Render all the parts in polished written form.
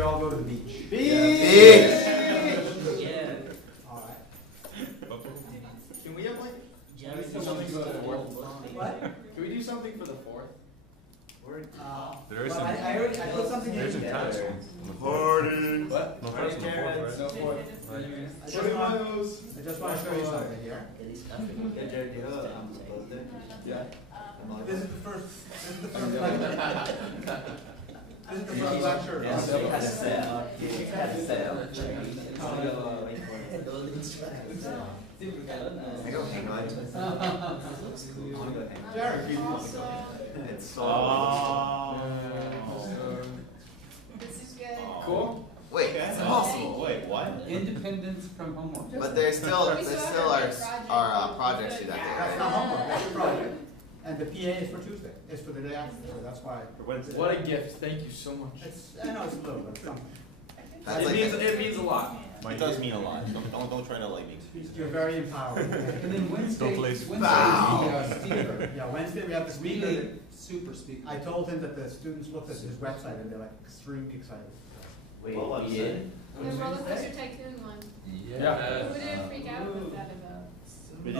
we all go to the beach? Beach! Yeah. All right. Can we have like? Yeah, Can we do something for the fourth? What? Can we do something for the fourth? There is Well, some. I put something in There's some there. time. Party. What? No first and the fourth, right? No fourth. I just want to show you something here. Yeah. This is the first. This is the first lecture. This is the first lecture. Had a sale. Had a sale. I go hang on. Jared, you It's so. This is good. Cool. Wait, that's impossible. Wait, what? Independence from homework. But there's still our projects due that day, That's not right? homework, that's your project. And the PA is for Tuesday, it's for the day after, so that's why. What a gift! Thank you so much. I know it's a little, but it's something. That's like It means a lot. It does mean a lot. Don't try to like me. You're very empowering. And then Wednesday, Don't place- speaker. Yeah, Wednesday we have the speaker. Really super speaker. I told him that the students looked at his website and they're like extremely excited. Wait, What was yeah. it? The roller coaster tycoon one. Yeah. Who didn't freak out about that about?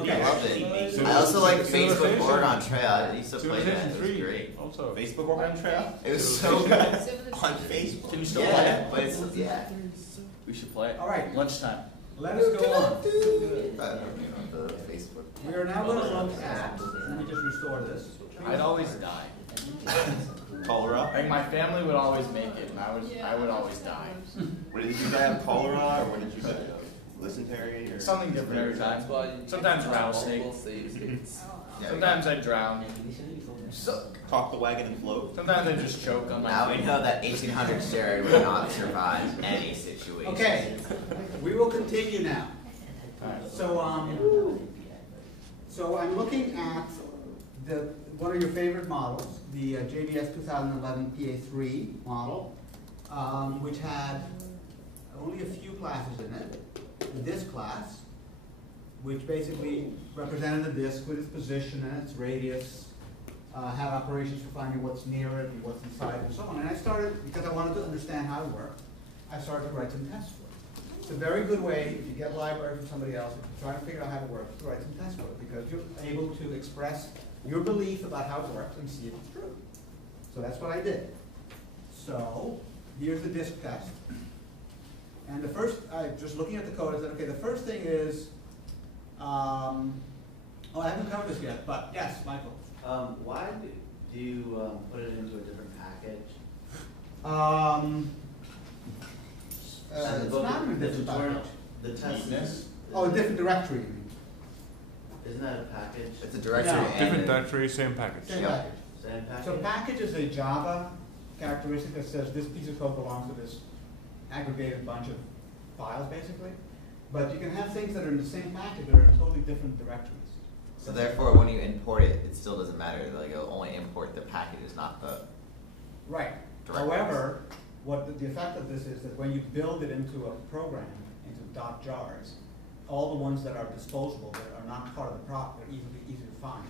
Okay. I loved it. I also like Facebook Oregon Trail. I used to play that. It was Civilization 3. great. Also. Facebook Oregon Trail? It was so good. On Civilization. Facebook. Can you still play Yeah, it? but it's We should play it. All right. Lunchtime. Let us go on. the Facebook. We are now going to look at, let me just restore this. I'd always die. Cholera. Like my family would always make it, and I would always die. What did you have? Cholera, or what did you have? Dysentery, or Something different every time. Sometimes rattlesnake. Sometimes I drown. Talk the wagon and float. Sometimes I just choke on my Now we feet. know that 1800 Jared would not survive any situation. Okay, we will continue now. So I'm looking at one of your favorite models, the JBS 2011 PA3 model, which had only a few classes in it. This class, which basically represented the disk with its position and its radius, had operations for finding what's near it and what's inside and so on. And I started, because I wanted to understand how it worked, I started to write some tests for it. It's a very good way, if you get a library from somebody else, if you're trying to figure out how it works, to write some tests for it, because you're able to express your belief about how it works and see if it's true. So that's what I did. So here's the disk test. And the first, just looking at the code, I said, okay, the first thing is, oh, I haven't covered this yet, but yes, Michael. Why do you put it into a different package? It's not in a different package. The test Oh, a different directory, you mean? isn't that a package? It's a directory No. and Different directory, same package. Same Yeah. package. Same package? So package is a Java characteristic that says this piece of code belongs to this aggregated bunch of files, basically. But you can have things that are in the same package that are in totally different directories. So therefore, when you import it, it still doesn't matter. Like it'll only import the packages, not the. Right. Directories. However, what the effect of this is that when you build it into a program, into .jars, all the ones that are disposable, that are not part of the prop, are easy to find.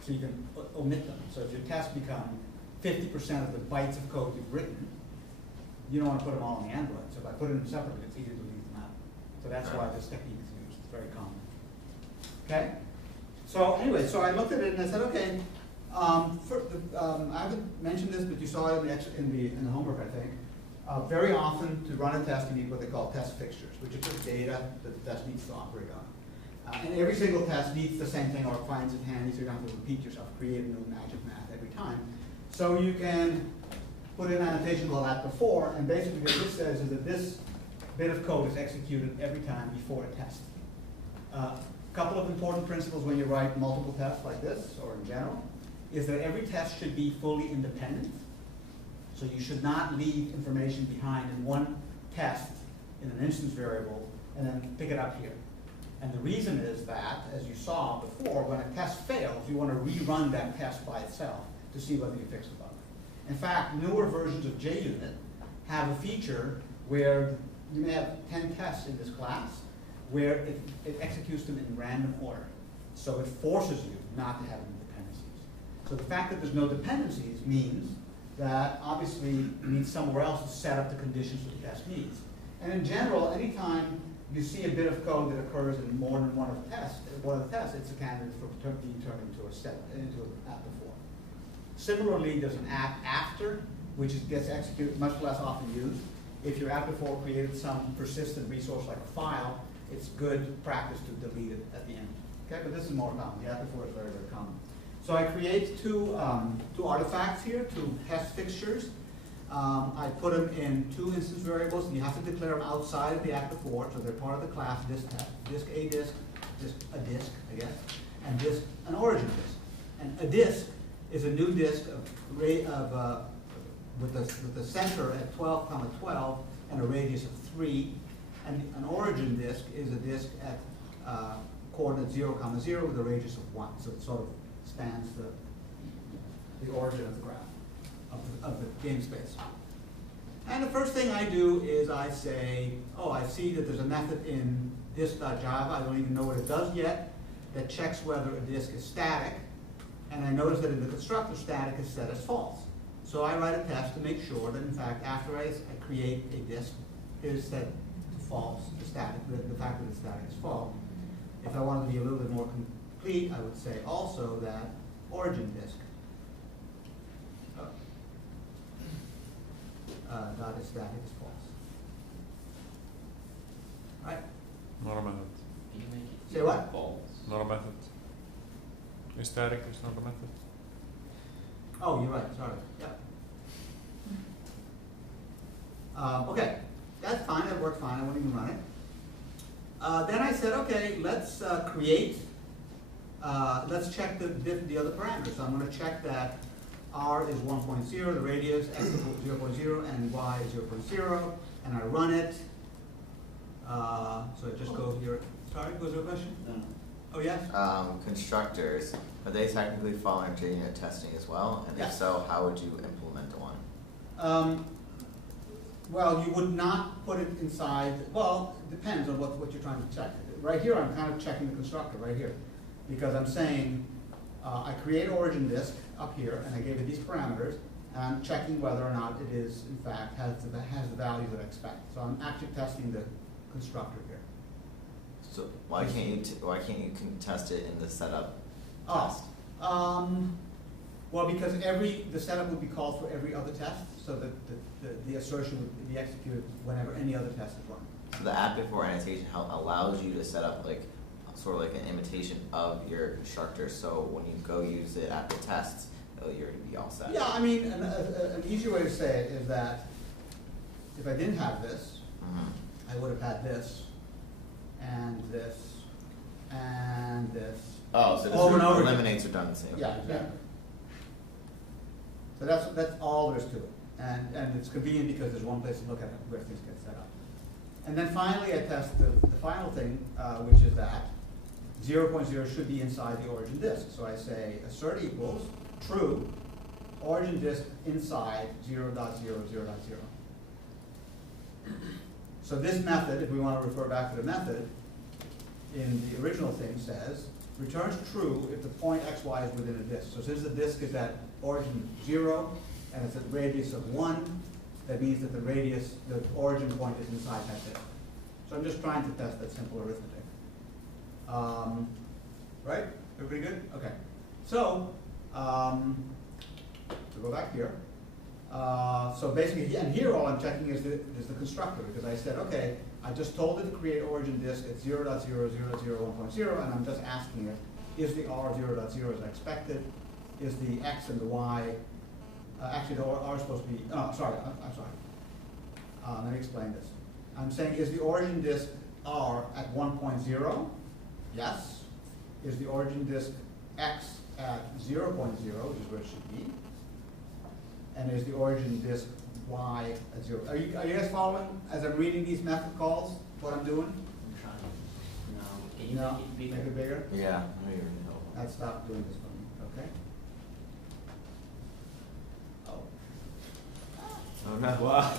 So you can omit them. So if your tests become 50% of the bytes of code you've written, you don't want to put them all in the Android. So by putting them separately, it's easier to leave them out. So that's why this technique is used. It's very common. Okay? So anyway, so I looked at it and I said, okay, I haven't mentioned this, but you saw it in the homework, I think. Very often, to run a test, you need what they call test fixtures, which are just data that the test needs to operate on. And every single test needs the same thing or finds it handy, so you don't have to repeat yourself, create a new magic math every time. So you can put in annotation called that before, and basically what this says is that this bit of code is executed every time before a test. Couple of important principles when you write multiple tests like this, or in general, is that every test should be fully independent. So you should not leave information behind in one test in an instance variable and then pick it up here. And the reason is that, as you saw before, when a test fails, you want to rerun that test by itself to see whether you fixed the bug. In fact, newer versions of JUnit have a feature where you may have 10 tests in this class, where it executes them in random order. So it forces you not to have any dependencies. So the fact that there's no dependencies means that obviously needs somewhere else to set up the conditions that the test needs. And in general, anytime you see a bit of code that occurs in more than one of the tests, it's a candidate for being turned into an app before. Similarly, there's an app after, which gets executed, much less often used. If your app before created some persistent resource like a file, it's good practice to delete it at the end. Okay, but this is more common. The app before is very, very common. So I create two artifacts here, two test fixtures. I put them in two instance variables, and you have to declare them outside of the app before, so they're part of the class disk a disk, a disk, I guess, and disk an origin disk. And a disk is a new disk with the center at 12, 12 and a radius of 3, and an origin disk is a disk at coordinate 0, 0 with a radius of 1. So it sort of spans the origin of the graph, of the game space. And the first thing I do is I say, oh, I see that there's a method in disk.java, I don't even know what it does yet, that checks whether a disk is static, and I notice that in the constructor static is set as false. So I write a test to make sure that in fact after I create a disk, it is set to false, the fact that it's static is false. If I wanted to be a little bit more complete, I would say also that origin disk dot is static is false. Right? Not a method. You make it Say what? false. Not a method. Is static is not a method. Oh, you're right, sorry, yeah. Okay, that's fine, that worked fine, I won't even run it. Then I said, okay, let's let's check the other parameters. So I'm going to check that r is 1.0, the radius, x is 0.0, and y is 0.0, and I run it. So it just goes here. Sorry, was there a question? No. Oh, yes? Constructors, are they technically following JUnit testing as well? And Yes. if so, how would you implement one? Well, you would not put it inside, well, it depends on what you're trying to check. Right here, I'm kind of checking the constructor right here, because I'm saying I create origin disk up here, and I gave it these parameters, and I'm checking whether or not it is, in fact, has the value that I expect. So I'm actually testing the constructor here. So why can't you test it in the setup test? Well, because the setup would be called for every other test, so that the assertion would be executed whenever any other test is run. So the app before annotation allows you to set up like sort of like an imitation of your constructor. So when you go use it at the tests, you're going to be all set. Yeah, I mean, an easy way to say it is that if I didn't have this, I would have had this, and this, and this. Oh, so Over and over again. eliminates redundancy. Okay. Yeah, exactly. So that's all there is to it. And it's convenient because there's one place to look at where things get set up. And then finally I test the final thing, which is that 0.0 should be inside the origin disk. So I say assert equals true, origin disk inside 0.0.0.0. So this method, if we want to refer back to the method, in the original thing says, returns true if the point xy is within a disk. So since the disk is at origin 0, and it's at radius of 1, that means that the origin point is inside that disk. So I'm just trying to test that simple arithmetic. Right? Everybody good? Okay. So, to go back here. So basically, and here all I'm checking is the constructor, because I said, okay, I just told it to create origin disk at 0.0.0.0.1.0, and I'm just asking it, is the r 0.0 as I expected? Is the x and the y, actually the r is supposed to be, oh, sorry, I'm sorry. Let me explain this. I'm saying, is the origin disk r at 1.0? Yes. Is the origin disk x at 0.0, which is where it should be? And is the origin disk y at 0? Are you guys following as I'm reading these method calls, what I'm doing? I'm trying. No. Can you No? make Make it it bigger? bigger? Yeah. No, you're really helpful. Let's stop doing this for me, okay? Oh. Oh no! Wow.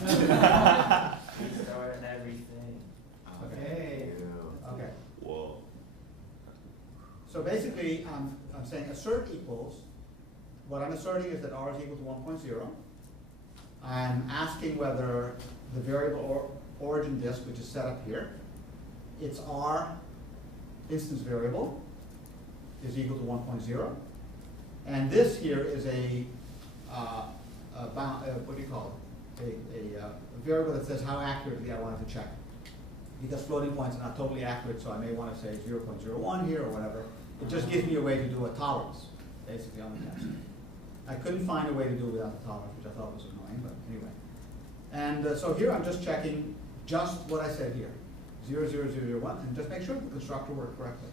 Restart everything. Okay. Okay. Whoa. So basically, I'm saying assert equals, what I'm asserting is that r is equal to 1.0, I'm asking whether the variable origin disk, which is set up here, its R instance variable is equal to 1.0. And this here is what do you call it? A variable that says how accurately I wanted to check. Because floating points are not totally accurate, so I may want to say 0.01 here or whatever. It just gives me a way to do a tolerance, basically, on the test. I couldn't find a way to do it without the tolerance, which I thought was annoying, but anyway. And so here I'm just checking just what I said here, 0.0001, and just make sure the constructor worked correctly.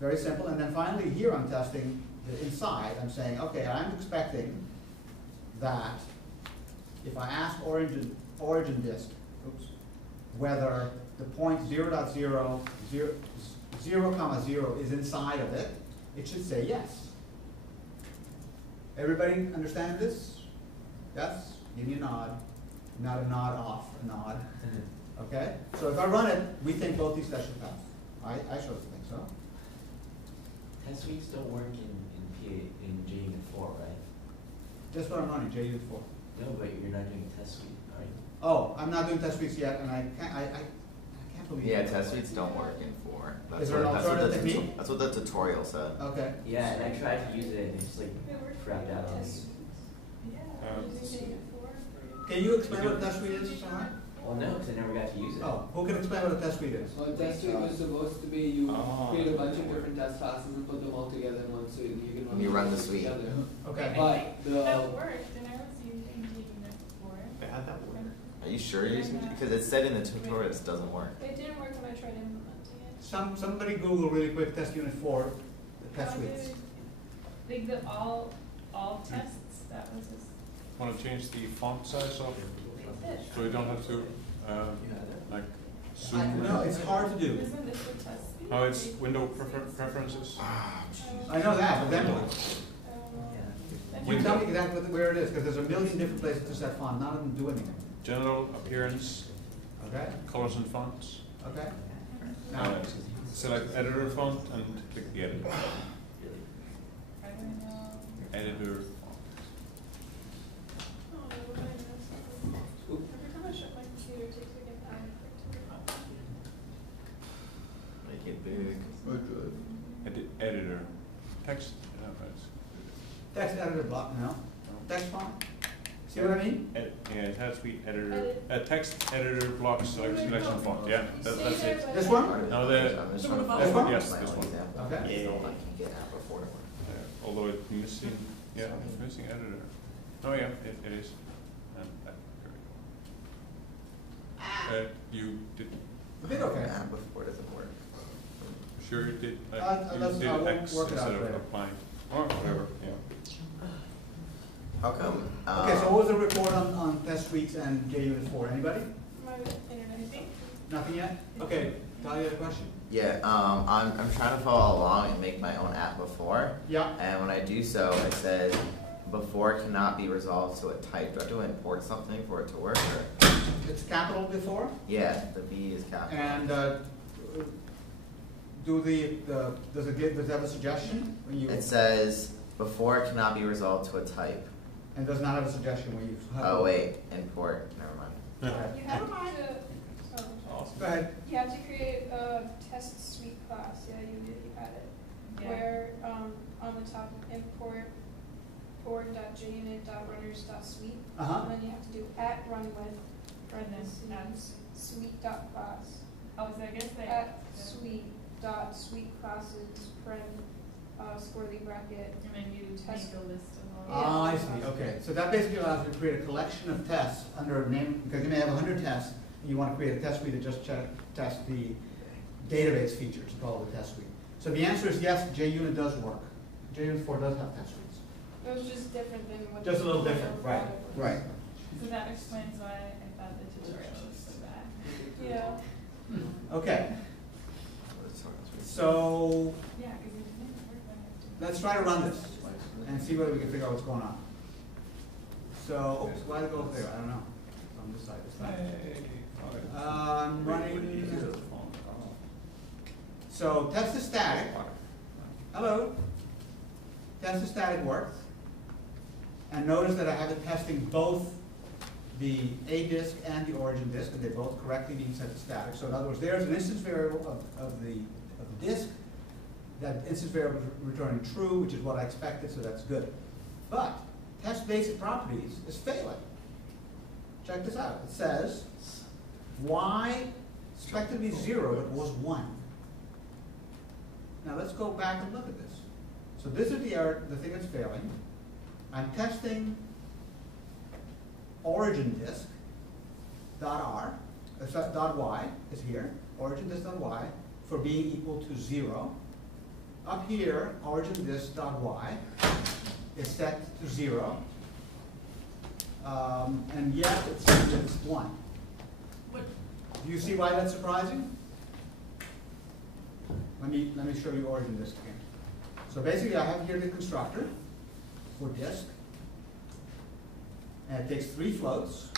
Very simple. And then finally here I'm testing the inside. I'm saying, okay, I'm expecting that if I ask origin disk, whether the point 0.0, 0, is inside of it, it should say yes. Everybody understand this? Yes? Give me a nod. Not a nod off, a nod. Okay? So if I run it, we think both these tests should pass. I sure think so. Test suites don't work in JUnit 4, right? Just what I'm running, JU4. No, but you're not doing a test suite, are you? Oh, I'm not doing test suites yet, and I can't believe Yeah, it. test suites don't work in 4. Is there an alternative technique? That's what the tutorial said. Okay. Yeah, and I tried to use it and it just like crapped out on me. Can you explain what a test suite is, Sarah? Well, no, because I never got to use it. Oh, who can explain what a test suite is? So a test suite was supposed to be you create a bunch of different test classes and put them all together in one suite, and you can run And you run the them suite. together. Okay. But That worked, and I was using JBS before. How'd that work? Are you sure you're using it? Because it said in the tutorial it doesn't work. It didn't work when I tried implementing it. Somebody Google really quick test unit 4, the test suites. Like the all tests, that was just. Want to change the font size of it, so you don't have to like zoom. No, it's hard to do. Isn't this the test? Oh, it's window preferences. I know that, but then what? Yeah. You tell me exactly where it is, because there's a million different places to set font. None of them do anything. General appearance, Okay. colors and fonts. Okay. Now, Select editor font and click the edit. I don't know. Editor. Oh, what did I miss? Every time I shut my computer, it takes like an hour for it to Make it big. Editor. Text. text editor block, no? Text font? See what I mean? Yeah, it has to be editor. Text editor block selection font. Yeah, that's it. This one? No, the I'm just trying to This follow one? Yes, my this own one. example. Okay. I don't like you get app before to work. although it's missing. Yeah, it's missing editor. Oh yeah, it is. You did. You did okay. App before doesn't work. Sure, you did. You let's- did I won't X work it out instead of later. applying. Or whatever. Yeah. How come? Okay, so what was the report on test suites and JUnit 4? Anybody? My internet thing. Nothing yet? Okay, Talia, you had a question? Yeah, I'm trying to follow along and make my own app before. Yeah. And when I do so, it says before cannot be resolved to a type. Do I have to import something for it to work? Or? It's capital before? Yeah, the B is capital. And does it have a suggestion when you? It says before cannot be resolved to a type. And does not have a suggestion when you. Oh wait, import. Never mind. Okay. You have to, Go ahead. you have to create a test suite class, yeah, you did, you had it. Yeah. Where, on the top, import org.junit.runners.suite. Uh-huh. And then you have to do @runwith, parentheses, suite.class. Oh, so I guess they. @suite.suiteclasses, squirrely bracket. And then you make Test. a list of all. Ah, I see, okay. So that basically allows you to create a collection of tests under a name, because you may have 100 tests, and you want to create a test suite to just test the database features, call it a test suite. So the answer is yes, JUnit does work. JUnit 4 does have test suites. It was just different than what. Just a little the different, right, product was. right. So that explains why I thought the tutorial was so bad. Yeah. Okay, so Yeah, because it didn't work when I did. let's try to run this and see whether we can figure out what's going on. So, oops, why did it go up there? I don't know. It's on this side, this side. I'm running. So test is static. Hello. Test is static works. And notice that I have it testing both the A disk and the origin disk, and they're both correctly being set to static. So in other words, there's an instance variable of the disk. That instance variable is returning true, which is what I expected, so that's good. But test basic properties is failing. Check this out. It says y expected to be 0, but was 1. Now let's go back and look at this. So this is the error, the thing that's failing. I'm testing origin disk dot y is here, origin disk dot y for being equal to 0. Up here, origin disk dot y is set to 0, and yet it says that it's 1. Do you see why that's surprising? Let me show you origin disk again. So basically, I have here the constructor for disk, and it takes 3 floats,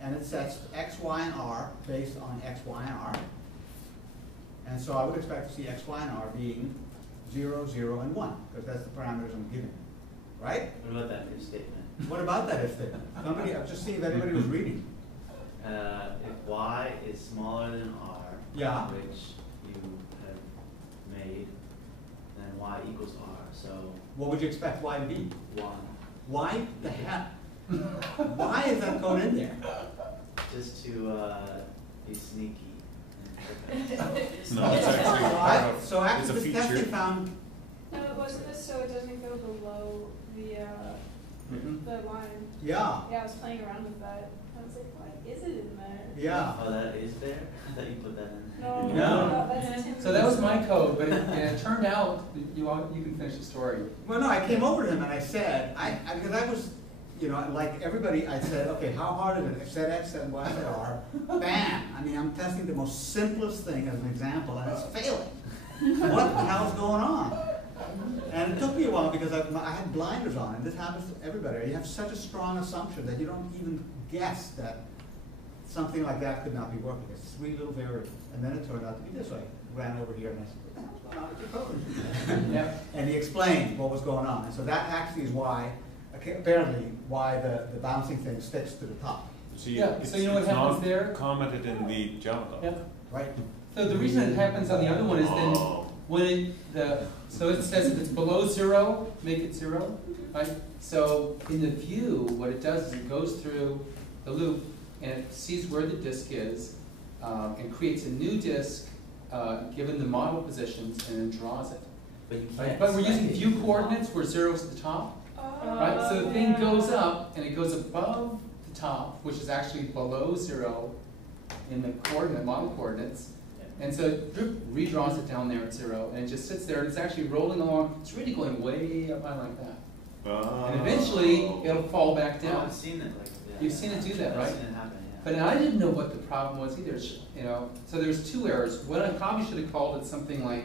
and it sets x, y, and r based on x, y, and r. And so I would expect to see x, y, and r being 0, 0, and 1, because that's the parameters I'm giving. Right? What about that if statement? What about that if statement? Somebody, I've just seen if anybody was reading. If y is smaller than r, Yeah. which you have made, then y equals r. So What would you expect y to be? 1. Why the heck? Why is that code in there? Just to be sneaky. No, it's actually part of, So it's after a this feature. testing found, No, it wasn't this, so it doesn't go below the line. yeah, Yeah, I was playing around with that. I was like, why is it in there? yeah. Oh, that is there? I thought you put that in. No, No. that's Tim's. So that was my code, but it turned out, you can finish the story. Well, no, I came over to him and I said, because I was, you know, like everybody, I said, okay, how hard is it? I said X, said Y, said R. Bam! I mean, I'm testing the most simplest thing as an example, and it's failing. What the hell's going on? And it took me a while because I had blinders on, and this happens to everybody. You have such a strong assumption that you don't even guess that something like that could not be working. It's 3 little variables, and then it turned out to be this way. Ran over here and I said, what's going on with your code? Yep. And he explained what was going on. And so that actually is why, apparently, why the bouncing thing sticks to the top. See, Yeah, it's, so you know what it's happens not there? commented in the Java doc. Yep. Right? So the reason it happens on the other one is then when so it says if it's below 0, make it 0, right? So in the view, what it does is it goes through the loop and it sees where the disk is and creates a new disk given the model positions and then draws it. But you Right? can't. But we're using select it. view coordinates where 0 is at the top. Right, so the thing goes up and it goes above the top, which is actually below 0 in the coordinate, model coordinates. And so it redraws it down there at 0 and it just sits there and it's actually rolling along. It's really going way up high like that. And eventually it'll fall back Oh, down. I've seen it like that. You've seen it do that, right? I've seen it happen, yeah. But I didn't know what the problem was either, you know. So there's 2 errors. One, I probably should have called it something like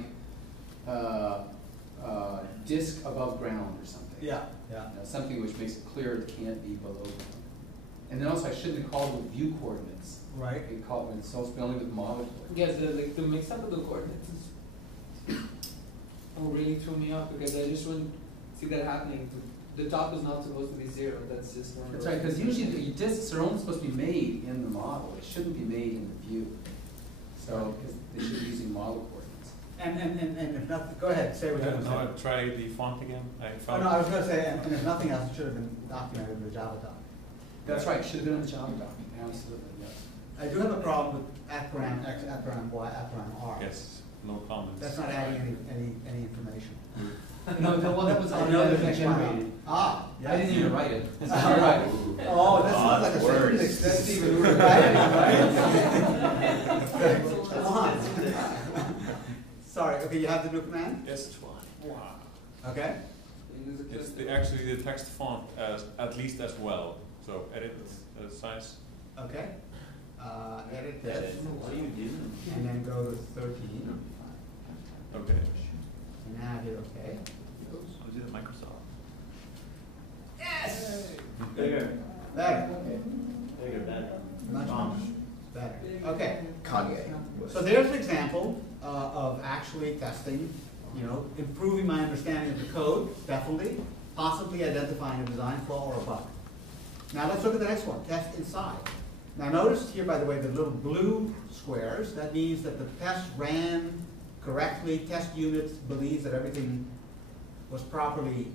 disk above ground or something. Yeah, yeah. You know, something which makes it clear it can't be below ground. And then also I shouldn't have called it view coordinates. Right. I called it, it's supposed to be only with model coordinates. Yes, the mix up of the coordinates really threw me off because I just wouldn't see that happening. The top is not supposed to be 0. That's just one. That's right, because usually the disks are only supposed to be made in the model. They shouldn't be made in the view. So, because they should be using model coordinates. And if not, go ahead, say what you want to Now I say. try the font again. I Oh, found no, I was going to say, and if nothing else, it should have been documented in the Java doc. That's right, should have been in the Java document, absolutely, yes. I do have a problem with @param X, @param Y, @param R. yes, no comments. That's not adding any information. No, well, that was I all know the that generated. Ah, I didn't yes. even write it. You're right. Oh, that sounds like a words. sentence. That's even worse. Right? Come on. Sorry, okay, you have the new command? Yes. Wow. Okay. It's actually the text font at least as well. So edit size. Okay. Edit this. What are you doing? And then go to 13. Okay. And now hit OK. Was it Microsoft? Yes! Bigger. Better. Bigger, better. Much Strong. better. Okay. Kanye. So there's an example of actually testing, you know, improving my understanding of the code, definitely, possibly identifying a design flaw or a bug. Now let's look at the next one, test inside. Now notice here, by the way, the little blue squares, that means that the test ran correctly, test unit believes that everything was properly,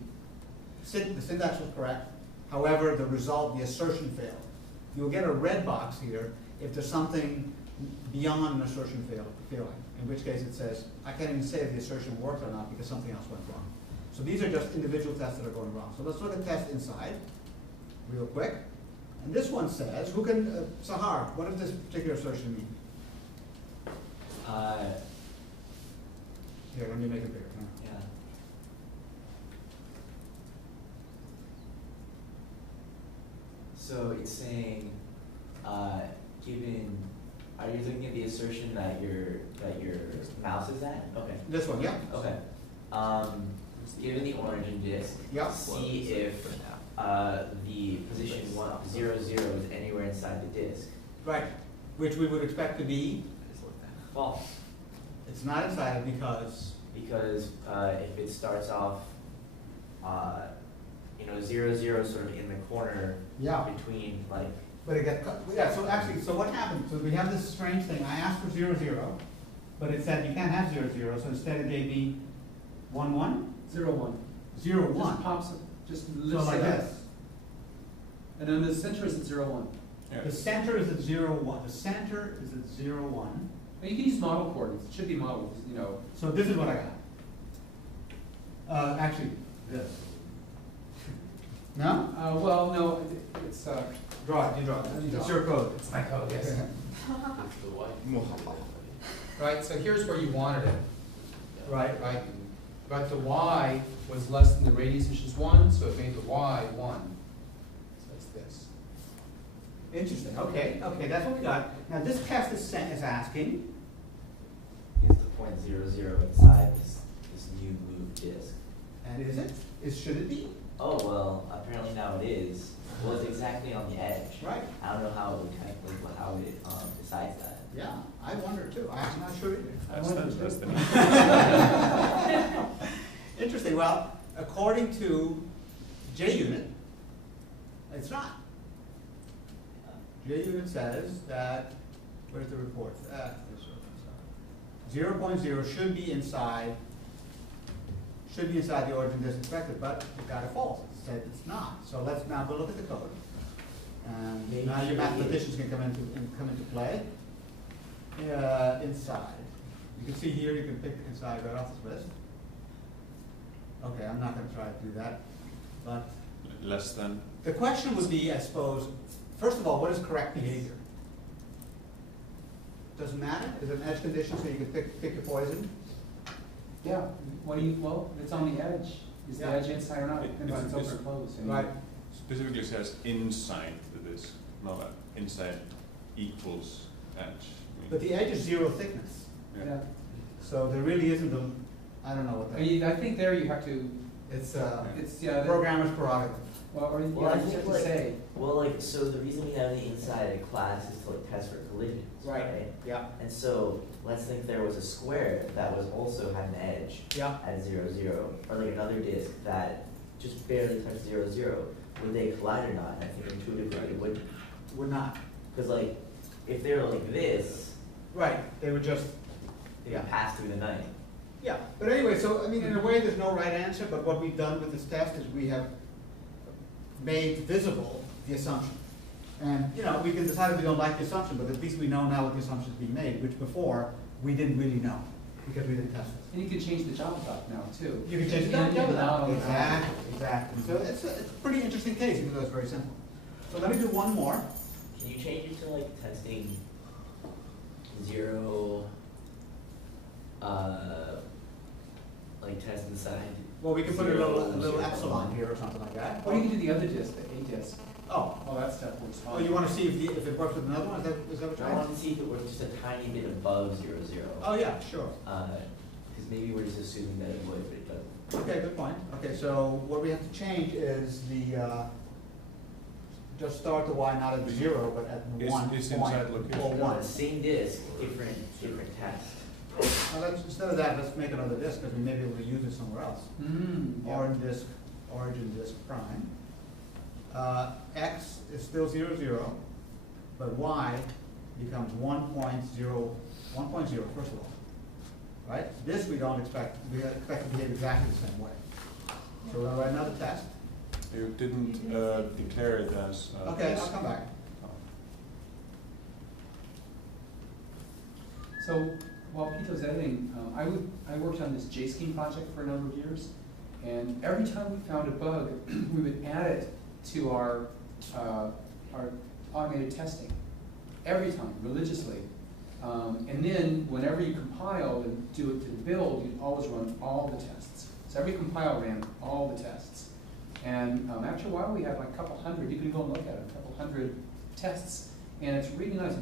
the syntax was correct. However, the result, the assertion failed. You'll get a red box here if there's something beyond an assertion failing, in which case it says, I can't even say if the assertion worked or not because something else went wrong. So these are just individual tests that are going wrong. So let's look at test inside real quick. And this one says, who can, Sahar, what does this particular assertion mean? Here, let me make it bigger. Yeah. So it's saying, given, are you looking at the assertion that your mouse is at? Okay. This one, yeah. Okay. Given the origin disk, yeah. see if the position 0, 0 is anywhere inside the disk. Right. Which we would expect to be false. It's not inside it because if it starts off 0, 0 sort of in the corner, yeah, between like. But it gets cut. Yeah. So actually, so what happened? So we have this strange thing. I asked for 0, 0, but it said you can't have 0, 0. So instead it gave me 1, 1. 0, 1. 0, 1. Just pops up. Just so like this. And then the center is at 0, 1. Yeah. The center is at 0, 1. The center is at 0, 1. Well, you can use model coordinates. It should be modeled, you know. So this is what I got. Actually, this. No? Well, no, it's draw it. You draw it. It's your code. It's my code. Yes. The white. Right. So here's where you wanted it. Right. Right. But the y was less than the radius, which is 1, so it made the y 1. So it's this. Interesting. Okay. Okay. That's what we got. Now this test is asking. Is the point 0, 0 inside this new moved disk? And is it? Should it be? Oh well, apparently now it is. Well, it's exactly on the edge. Right. I don't know how it would technically, how it decides that. Yeah, I wonder too. I'm not sure either. Interesting. Well, according to JUnit, it's not. JUnit says that, where's the report? 0.0 should be inside the origin disk expected, but it got a false. It said it's not. So let's now go look at the code. And Maybe now your mathematicians can come into play. Inside. You can see here, you can pick inside right off this list. Okay, I'm not going to try to do that. But less than. the question would be, I suppose, first of all, what is correct behavior? Doesn't matter? Is it an edge condition so you can pick your poison? Yeah. Well, it's on the edge. Is the Yeah. edge inside or not? Depends on it's open or closed. Right. Specifically says inside the disk, not inside equals edge. But the edge is 0 thickness. Yeah. So there really isn't I don't know what that is. I think there you have to. It's programmer's prerogative. Well, or Well, I you think have to like, say. well, like, so the reason we have the inside of class is to like test for collisions, right? Yeah. And so let's think there was a square that was also had an edge Yeah. at 0, 0, or like another disk that just barely touched 0, 0. Would they collide or not? And I think intuitively it wouldn't. Would not. Because like, if they're like this, Right. They would just. they can pass through the night. Yeah. But anyway, so I mean, in a way, there's no right answer. But what we've done with this test is we have made visible the assumption. And we can decide if we don't like the assumption, but at least we know now what the assumption is being made, which before we didn't really know because we didn't test it. And you can change the job type now too. You can change the Yeah, job. yeah, Exactly. So it's a pretty interesting case, even though it's very simple. So let me do one more. Can you change it to like testing 0, like test inside? Well, we can put a little epsilon here or something like that. Or you can do the other disk, the A disk. Oh. Oh, that stuff works fine. Oh, you want to see if it works with another one? Is that what you're I asking? want to see if it was just a tiny bit above 0, 0. Oh, yeah, sure. Because maybe we're just assuming that it would, but it doesn't. Okay, good point. Okay, so what we have to change is just start the y not at 0, but at 1 It's point inside location. or 1. Same disk, different test. Now instead of that, let's make another disk because we may be able to use it somewhere else. Yeah. Origin disk prime. X is still 0, 0, but Y becomes 1.0, 1.0, first of all. Right? This we don't expect. We expect to behave exactly the same way. So we'll write another test. You didn't declare it as. Okay, I'll come back. So while Pito's editing, I worked on this JScheme project for a number of years, and every time we found a bug, we would add it to our automated testing. Every time, religiously. And then whenever you compiled and do it to the build, you'd always run all the tests. So every compile ran all the tests. And after a while, we had like a couple hundred. You can go and look at it, a couple hundred tests. And it's really nice.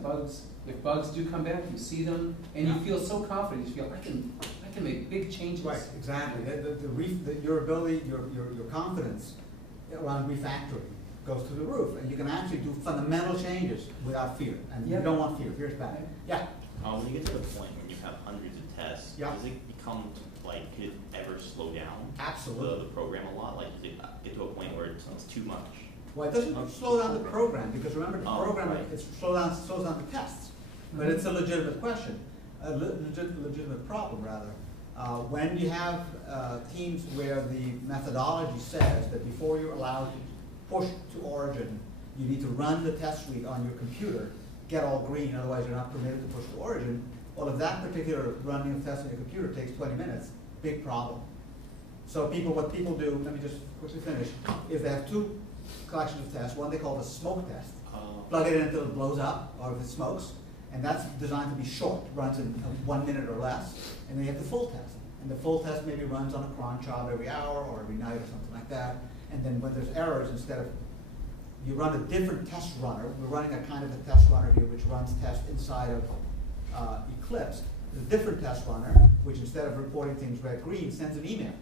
If bugs do come back, you see them, and you feel so confident. You feel I can make big changes. Right, exactly. Your ability, your confidence around refactoring goes through the roof, and you can actually do fundamental changes without fear. And you don't want fear. Fear is bad. Yeah. When you get to the point when you have hundreds of tests, does it become like, could it ever slow down? Absolutely. The program a lot? Like, does it get to a point where it's too much? Well, it doesn't slow down the program, because remember, the program, it slows down the tests. But it's a legitimate question, a legitimate problem, rather. When you have teams where the methodology says that before you're allowed to push to origin, you need to run the test suite on your computer, get all green, otherwise you're not permitted to push to origin. Well, if that particular running of tests on your computer takes 20 minutes, big problem. So what people do, let me just quickly finish, is they have two collections of tests. One they call the smoke test. Plug it in until it blows up, or if it smokes, and that's designed to be short, runs in 1 minute or less. And then you have the full test. And the full test maybe runs on a cron job every hour or every night or something like that. And then when there's errors, instead of, you run a different test runner. We're running a kind of a test runner here which runs tests inside of Eclipse. There's a different test runner which, instead of reporting things red-green, sends an email.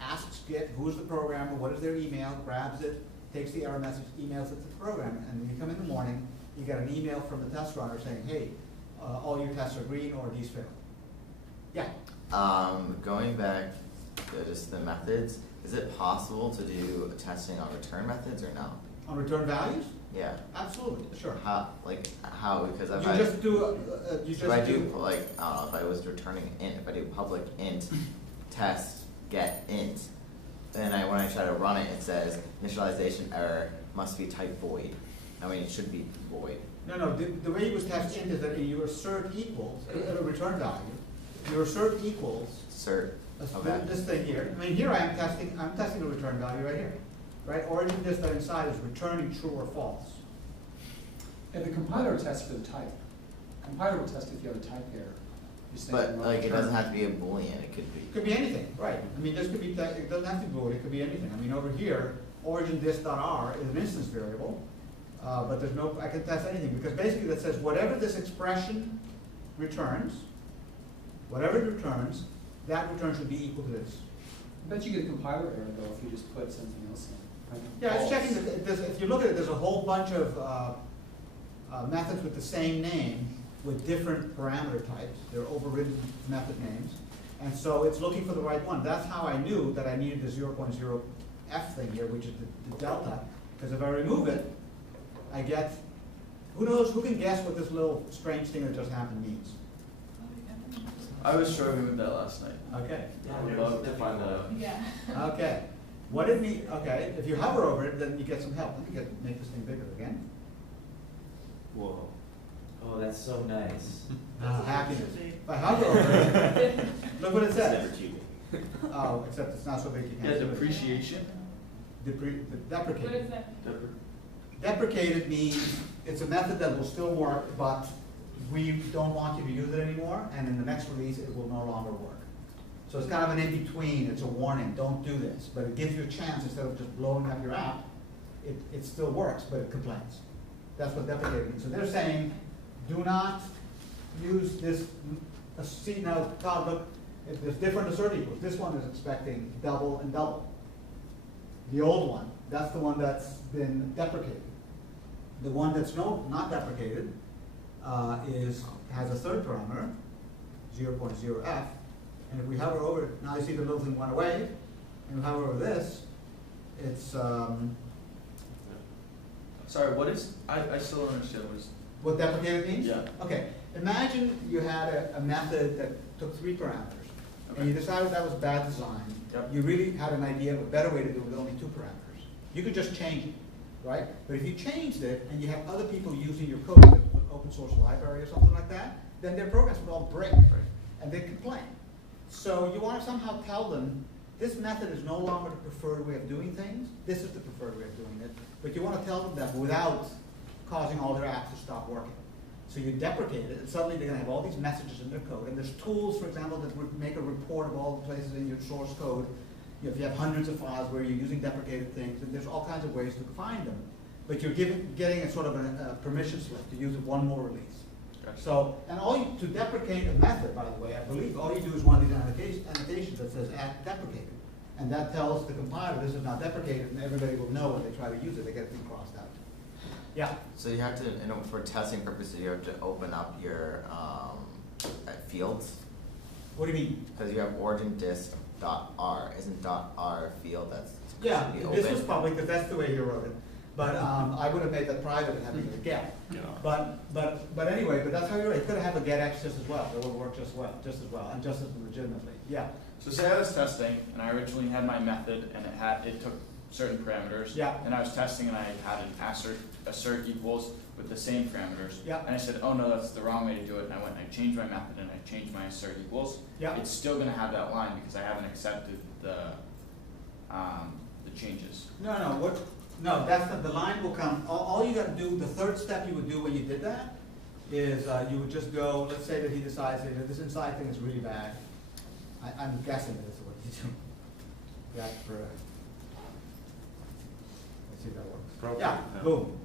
Asks Git who's the programmer, what is their email, grabs it, takes the error message, emails it to the programmer. And when you come in the morning, you get an email from the test runner saying, hey, all your tests are green or these failed. Yeah? Going back to just the methods, is it possible to do testing on return methods or no? On return values? Yeah. Absolutely, sure. How? Because if I was returning int, if I do public int test get int, then when I try to run it, it says initialization error must be type void. I mean, it should be void. No. The way you test int is that you assert equals a return value. You assert equals. Assert. Okay. This thing here. I mean, here I am testing. I'm testing a return value right here. Right? Origin disk that inside is returning true or false. And the compiler tests for the type. Compiler will test if you have a type error. But it doesn't have to be a Boolean. It could be. It could be anything, right? I mean, this could be. It doesn't have to be Boolean. It could be anything. I mean, over here, origin disk.r is an instance variable, but there's no. I can test anything because basically that says whatever this expression returns, whatever it returns, that return should be equal to this. I bet you get a compiler error though if you just put something else in. Right? Yeah, it's checking. If you look at it, there's a whole bunch of methods with the same name with different parameter types. They're overridden method names. And so it's looking for the right one. That's how I knew that I needed the 0.0f thing here, which is the delta. Because if I remove it, I get, who can guess what this little strange thing that just happened means? I was struggling with that last night. Okay. I would love to find that out. Yeah. Okay. What it means, okay, if you hover over it, then you get some help. Let me make this thing bigger again. Whoa. Oh, that's so nice. Happiness. If I hover over it, look what it says. Oh, except it's not so big you can't see it. Depreciation? Deprecated. What is that? Deprecated means it's a method that will still work, but we don't want you to use it anymore, and in the next release it will no longer work. So it's kind of an in-between. It's a warning, don't do this. But it gives you a chance, instead of just blowing up your app, it still works, but it complains. That's what deprecated means. So they're saying, do not use this. See now, Todd, look, if there's different assert equals. This one is expecting double and double. The old one, that's the one that's been deprecated. The one that's not deprecated has a third parameter, 0.0f. And if we hover over it, now you see the little thing went away. And we hover over this, it's Sorry, what is, I still don't understand what is. What deprecated means? Yeah. Okay, imagine you had a method that took 3 parameters, and you decided that was bad design. Yep. You really had an idea of a better way to do it with only 2 parameters. You could just change it, right? But if you changed it and you have other people using your code, like an open source library or something like that, then their programs would all break, and they complain. So you want to somehow tell them, this method is no longer the preferred way of doing things, this is the preferred way of doing it, but you want to tell them that without causing all their apps to stop working. So you deprecate it, and suddenly they're going to have all these messages in their code, and there's tools, for example, that would make a report of all the places in your source code. You know, if you have hundreds of files where you're using deprecated things, and there's all kinds of ways to find them. But you're getting a sort of a permission slip to use it one more release. So, and to deprecate a method, by the way, I believe all you do is one of these annotations that says deprecated. And that tells the compiler this is not deprecated, and everybody will know when they try to use it, they get it crossed out. Yeah? So you have to, for testing purposes, you have to open up your fields? What do you mean? Because you have origin disk.r. Isn't .r a field that's yeah, supposed to be open? this was public because that's the way you wrote it. But I would have made that private and having a get. Yeah. But anyway, but that's how you write it. You could have a getx just as well. It would work just as well, and just as legitimately. Yeah. So say I was testing, and I originally had my method, and it took certain parameters. Yeah. And I was testing, and I had an assert equals with the same parameters. Yeah. And I said, oh no, that's the wrong way to do it. And I went and I changed my method, and I changed my assert equals. Yeah. It's still going to have that line because I haven't accepted the changes. No, that's not, the line will come, all you got to do, the third step you would do when you did that is you would just go, let's say that he decides that this inside thing is really bad. I'm guessing that this is what he's doing. Yeah, let's see if that works. Probably, yeah, yeah. Boom.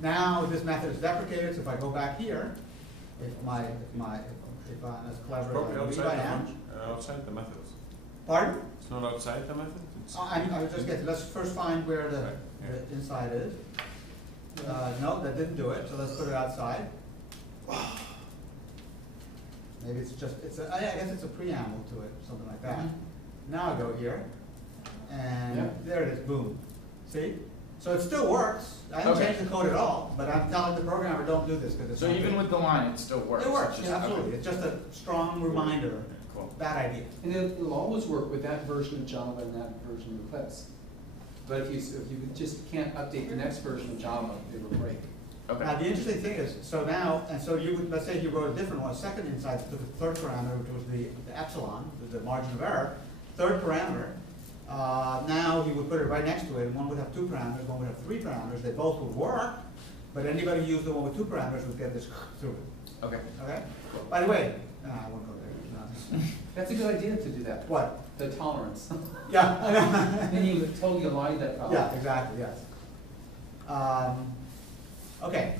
Now this method is deprecated, so if I go back here, if I'm as clever Probably as I believe I am. outside the method. Pardon? It's not outside the method? It's I was just getting, let's first find where the inside is. No, that didn't do it, so let's put it outside. Maybe it's just, I guess it's a preamble to it, something like that. Now I go here, and there it is, boom. See? So it still works. I didn't change the code at all, but I'm telling the programmer don't do this because it's so not even good. with the line, it still works. It works, It's yeah, just, absolutely. It's just a strong reminder. Cool. Bad idea. And it'll always work with that version of Java and that version of Eclipse. But if you just can't update the next version of Java, it will break. Okay. Now the interesting thing is, so now, and so you would, let's say you wrote a different one, a second inside that took a third parameter, which was the epsilon, the margin of error, third parameter. Now he would put it right next to it, and one would have 2 parameters, one would have 3 parameters. They both would work, but anybody who used the one with 2 parameters would get this through it. Okay. Okay? By the way, I won't go there. No. That's a good idea to do that. What? The tolerance. Yeah, I know. Then you would totally avoid that problem. Yeah, exactly, yes. Okay,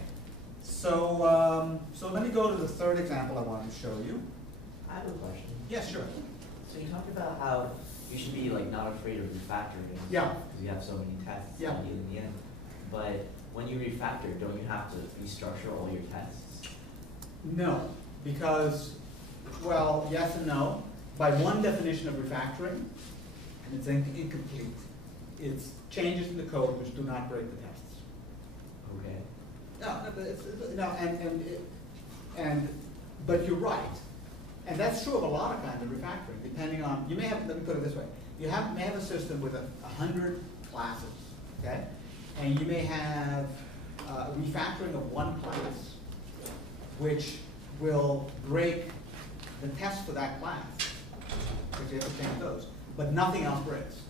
so let me go to the third example I wanted to show you. I have a question. Yes, sure. So you talked about how you should be like not afraid of refactoring. Yeah. Because you have so many tests Yeah. in the end. But when you refactor, don't you have to restructure all your tests? No, because, well, yes and no. By one definition of refactoring, it's incomplete. It's changes in the code which do not break the tests. Okay. But you're right. And that's true of a lot of kinds of refactoring, depending on, you may have, let me put it this way, you may have a system with 100 classes, okay? And you may have refactoring of one class, which will break the test for that class, because you have to change those, but nothing else breaks.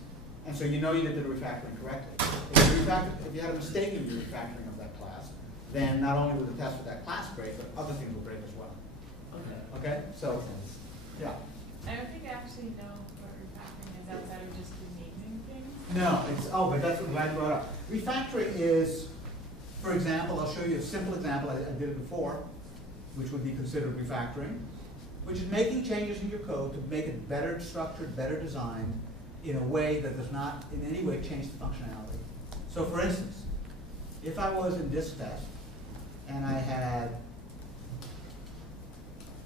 And so you know you did the refactoring correctly. If you had a mistake in your refactoring of that class, then not only will the test for that class break, but other things will break as well. Okay. Okay? So, yeah. I don't think I actually know what refactoring is outside of just renaming things. No, but that's what I'm glad you brought up. Refactoring is, for example, I'll show you a simple example, I did it before, which would be considered refactoring, which is making changes in your code to make it better structured, better designed, in a way that does not in any way change the functionality. So for instance, if I was in this test, and I had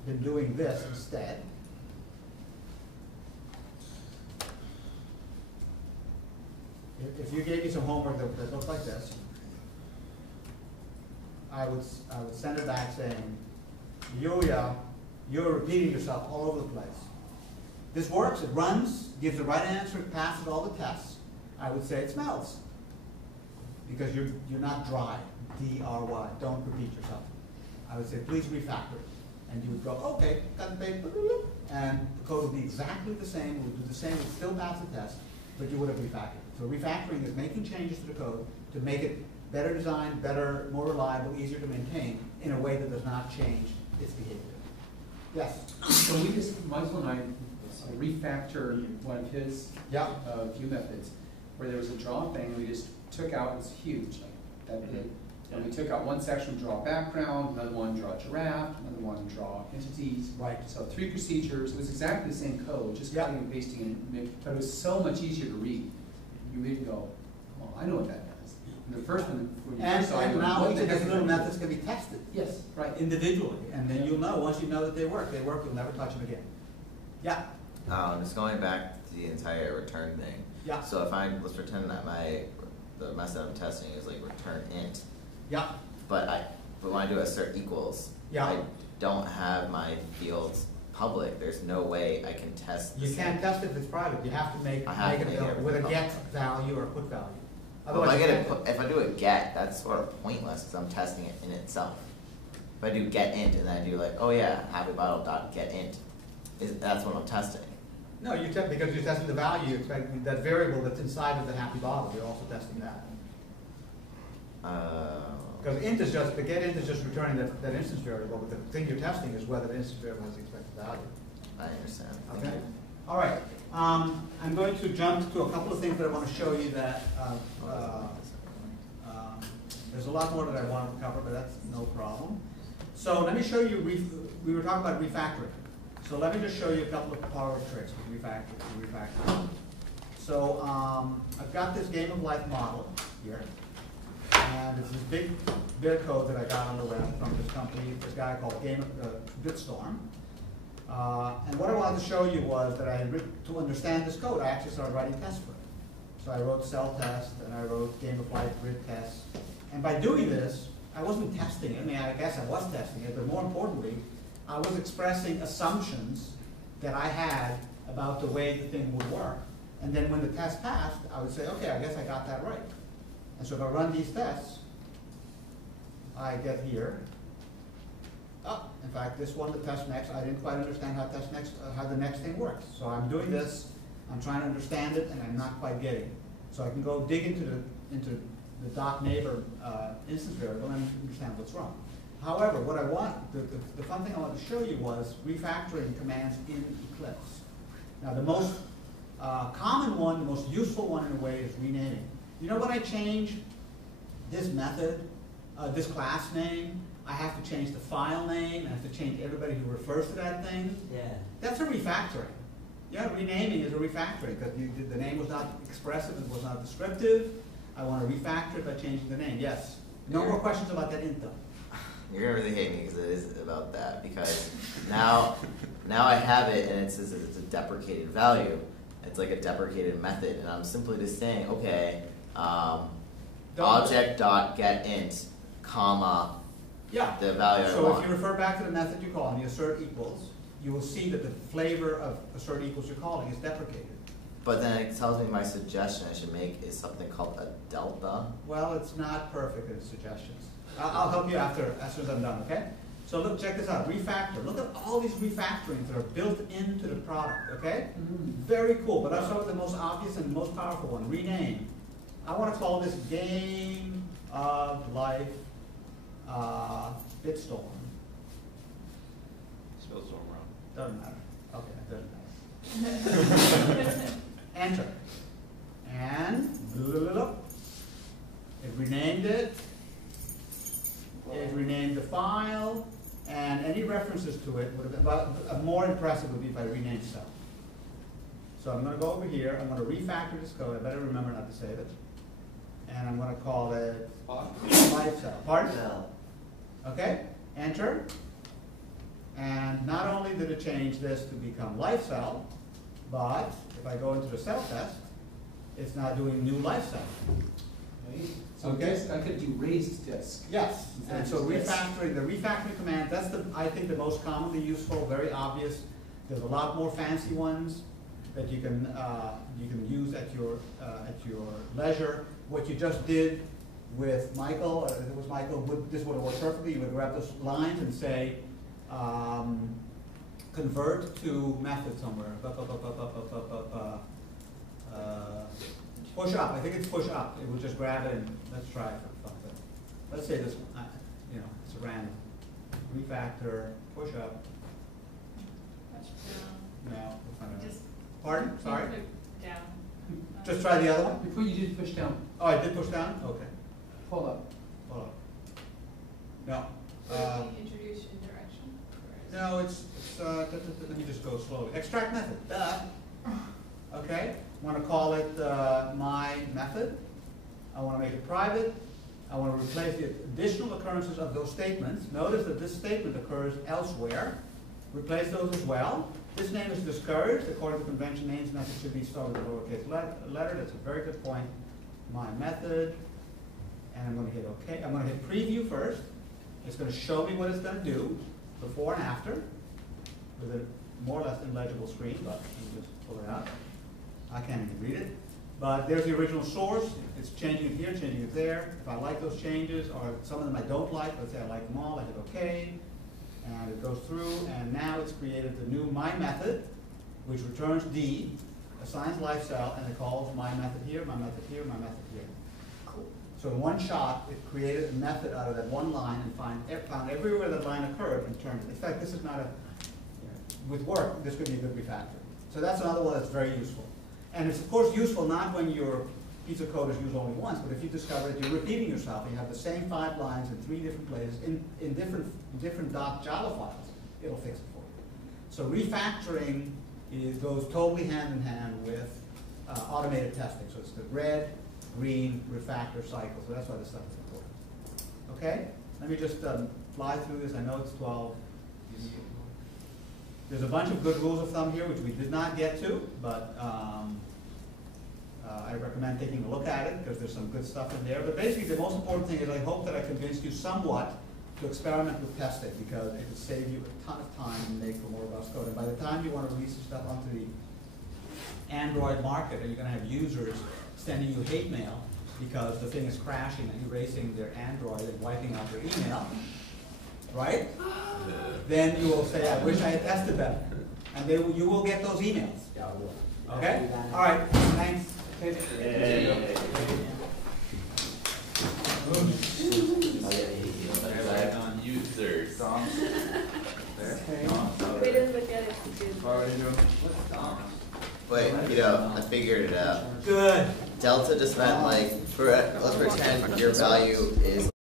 been doing this instead, if you gave me some homework that looked like this, I would send it back saying, Yuya, you're repeating yourself all over the place. This works, it runs, gives the right answer, it passes all the tests. I would say it smells. Because you're not dry, D-R-Y, don't repeat yourself. I would say, please refactor it. And you would go, okay, cut and paste, and the code would be exactly the same, it would do the same, it would still pass the test, but you would have refactored. So refactoring is making changes to the code to make it better designed, better, more reliable, easier to maintain in a way that does not change its behavior. Yes? So we just, Michael and I refactored one of his view methods where there was a draw thing, and we just took out, it was huge, like that big. And we took out one section, draw background, another one, draw giraffe, another one, draw entities. Right. So 3 procedures. It was exactly the same code, just cutting and pasting it. But it was so much easier to read. You read and go, well, I know what that does. And the first one, when you first saw it, now each of these little methods can be tested. Yes, right. Individually. And then you'll know, once you know that they work, you'll never touch them again. Yeah? Just going back to the entire return thing. Yeah. So if let's pretend that the method I'm testing is like return int. Yeah. But when I do assert equals, I don't have my fields public. There's no way I can test. You can't test it if it's private. You have to make it with a get value or a put value. Otherwise, if I do a get, that's sort of pointless because I'm testing it in itself. If I do get int and then I do like, oh yeah, happy bottle dot get int, that's what I'm testing. No, because you're testing the value, you expect that variable that's inside of the happy bottle. You're also testing that. Because int is the get int is just returning that instance variable, but the thing you're testing is whether the instance variable has the expected value. I understand. Okay. All right. I'm going to jump to a couple of things that I want to show you that there's a lot more that I wanted to cover, but that's no problem. So let me show you. We were talking about refactoring. So let me just show you a couple of power tricks with refactoring. So I've got this game of life model here. And it's this big bit of code that I got on the web from this company, this guy called Bitstorm. And what I wanted to show you was that to understand this code, I actually started writing tests for it. So I wrote cell test, and I wrote game of life grid test. And by doing this, I wasn't testing it. I mean, I guess I was testing it, but more importantly, I was expressing assumptions that I had about the way the thing would work. And then when the test passed, I would say, okay, I guess I got that right. And so if I run these tests, I get here. In fact, this one, the test next, I didn't quite understand how the next thing works. So I'm doing this, I'm trying to understand it, and I'm not quite getting it. So I can go dig into the dot neighbor instance variable and understand what's wrong. However, what I want, the fun thing I wanted to show you was refactoring commands in Eclipse. Now the most common one, the most useful one in a way is renaming. You know when I change this method, this class name, I have to change the file name, I have to change everybody who refers to that thing. Yeah. That's a refactoring. Yeah, renaming is a refactoring because the name was not expressive, it was not descriptive. I want to refactor it by changing the name. Yes. No more questions about that int though. You're gonna really hate me because it is about that, because now I have it and it says that it's a deprecated value. It's like a deprecated method, and I'm simply just saying, okay, object.getInt, comma, the value I want. So if you refer back to the method you call and you assert equals, you will see that the flavor of assert equals you're calling is deprecated. But then it tells me my suggestion I should make is something called a delta. Well, it's not perfect in suggestions. I'll help you as soon as I'm done, okay? So look, check this out, refactor. Look at all these refactorings that are built into the product, okay? Very cool, but I'll start with the most obvious and the most powerful one, rename. I want to call this Game of Life Bitstorm. Spelled storm wrong. Doesn't matter. Okay, doesn't matter. Enter. And it renamed it. It renamed the file, and any references to it would have been, but more impressive would be if I renamed cell. So I'm going to go over here, I'm going to refactor this code, I better remember not to save it. And I'm going to call it life cell. Pardon? Cell. Okay, enter. And not only did it change this to become life cell, but if I go into the cell test, it's now doing new life cell. right? So Okay. disk, I could do raised disk. Yes, Instead and of so just disk. refactoring, the refactoring command, that's the, I think, the most commonly useful, very obvious. There's a lot more fancy ones that you can use at your leisure. What you just did with Michael, or it was Michael, this would have worked perfectly. You would grab those lines and say, convert to method somewhere. Push up, I think it's push up. It will just grab it and let's try it for fun. Let's say this one, you know, it's a random. Refactor, push up. No. Just Pardon? Sorry? down. Just try the other one? Before you did push down, Oh, I did push down? Okay. pull up. Hold on. No. Introduce your direction. No, it's let me just go slowly. Extract method. Duh. Okay. Want to call it my method. I want to make it private. I want to replace the additional occurrences of those statements. Notice that this statement occurs elsewhere. Replace those as well. This name is discouraged. According to convention, names method should be started with a lowercase letter. That's a very good point. My method. And I'm going to hit OK. I'm going to hit preview first. It's going to show me what it's going to do, before and after, with a more or less illegible screen, but let me just pull it out. I can't even read it. But there's the original source. It's changing it here, changing it there. If I like those changes, or some of them I don't like, let's say I like them all, I hit OK. And it goes through, and now it's created the new my method, which returns D, assigns life cell, and it calls my method here, my method here, my method here. Cool. So in one shot, it created a method out of that one line and found everywhere that line occurred and turned it. In fact, this is not a, with work, this could be a good refactor. So that's another one that's very useful. And it's of course useful not when your piece of code is used only once, but if you discover that you're repeating yourself and you have the same 5 lines in 3 different places in different .java files, it'll fix it for you. So refactoring goes totally hand in hand with automated testing. So it's the red, green refactor cycle. So that's why this stuff is important. Okay? Let me just fly through this. I know it's 12. There's a bunch of good rules of thumb here, which we did not get to, but I recommend taking a look at it because there's some good stuff in there. But basically, the most important thing is I hope that I convinced you somewhat to experiment with testing because it will save you a ton of time and make for more robust code. And by the time you want to release your stuff onto the Android market, and you're going to have users sending you hate mail because the thing is crashing and erasing their Android and wiping out their email, right? Then you will say, I wish I had tested better. And you will get those emails. Okay? All right. Thanks. On users. We didn't look at it. Wait, I figured it out. Good. Delta just meant like, let's pretend your value is